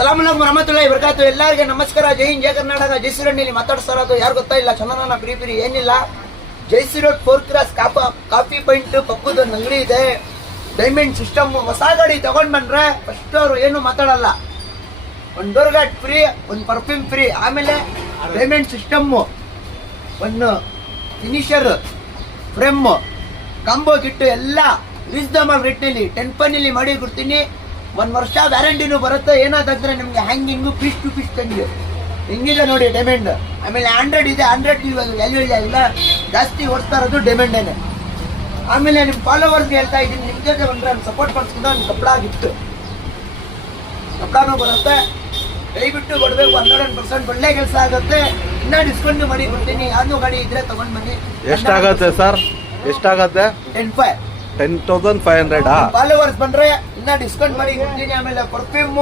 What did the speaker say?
ಸಲಾಮುಲೈಕುಂ ವರಹಮತುಲ್ಲಾಹಿ ವಬರಕಾತು. ಎಲ್ಲರಿಗೆ ನಮಸ್ಕಾರ. ಜೈ ಹಿಂದ್, ಜೈ ಕರ್ನಾಟಕ. ಜೈಸಿರೋಡ್ನಲ್ಲಿ ಮಾತಾಡ್ತಾ ಇರೋದು ಯಾರು ಗೊತ್ತಾ ಇಲ್ಲ, ಚಂದನ ಪಿರಿ ಏನಿಲ್ಲ. ಜೈಸಿರೋಡ್ 4 ಕ್ರಾಸ್ ಕಾಫಿ ಪಾಯಿಂಟ್ ಪಕ್ಕದ ಅಂಗಡಿ ಇದೆ. ಡೈಮಂಡ್ ಸಿಸ್ಟಮ್ ಹೊಸ ಗಾಡಿ ತಗೊಂಡ್ ಬಂದ್ರೆ ಫಸ್ಟ್ ಅವರು ಏನು ಮಾತಾಡಲ್ಲ, ಒಂದು ಡೋರ್ ಗಾರ್ಡ್ ಫ್ರೀ, ಒಂದು ಪರ್ಫ್ಯೂಮ್ ಫ್ರೀ, ಆಮೇಲೆ ಡೈಮಂಡ್ ಸಿಸ್ಟಮ್, ಒಂದು ಫಿನಿಷರ್, ಫ್ರೇಮ್, ಕಾಂಬೋ ಕಿಟ್ಟು ಎಲ್ಲ ರೀಸನಬಲ್ ರೇಟ್ನಲ್ಲಿ 10 ಪನ್ನಲ್ಲಿ ಮಾಡಿ ಕೊಡ್ತೀನಿ. 1 ವರ್ಷ ವ್ಯಾರಂಟಿನೂ ಬರುತ್ತೆ. ಏನಾದ್ರೆ ನಿಮ್ಗೆ ಹ್ಯಾಂಗಿಂಗು ಪೀಸ್ ಟು ಪೀಸ್ ತಂಗಿ ಹೆಂಗಿದೆ ನೋಡಿ ಡೈಮಂಡ್. ಆಮೇಲೆ 100 ಇದೆ, 100 ಇವಾಗ ವ್ಯಾಲ್ಯೂ ಇಲ್ಲ, ಜಾಸ್ತಿ ಓಡಿಸ್ತಾ ಇರೋದು ಡೈಮಂಡೇನೆ. ಆಮೇಲೆ ನಿಮ್ಮ ಫಾಲೋವರ್ಸ್ಗೆ ಹೇಳ್ತಾ ಇದ್ದೀನಿ, ನಿಮ್ಮ ಜೊತೆ ಬಂದ್ರೆ ಸಪೋರ್ಟ್ ಮಾಡಿಸ್ಕೊಂಡು ಒಂದು ಕಪ್ಪಡ ಗಿಫ್ಟ್ ಕಪ್ಪಡನೂ ಬರುತ್ತೆ. ದಯವಿಟ್ಟು ಕೊಡಬೇಕು, 100% ಒಳ್ಳೆ ಕೆಲಸ ಆಗುತ್ತೆ. ಇನ್ನ ಡಿಸ್ಕೌಂಟ್ ಮಾಡಿ ಕೊಡ್ತೀನಿ. ಯಾವ್ದು ಗಾಡಿ ಇದ್ರೆ ತಗೊಂಡ್ ಬನ್ನಿ. ಎಷ್ಟಾಗತ್ತೆ ಸರ್? ಎಷ್ಟಾಗತ್ತೆ? 10,500 ಫಾಲೋವರ್ಸ್ ಬಂದ್ರೆ ಇನ್ನ ಡಿಸ್ಕೌಂಟ್ ಮಾಡಿ ಕೊಡ್ತೀನಿ. ಆಮೇಲೆ ಪರ್ಫ್ಯೂಮ್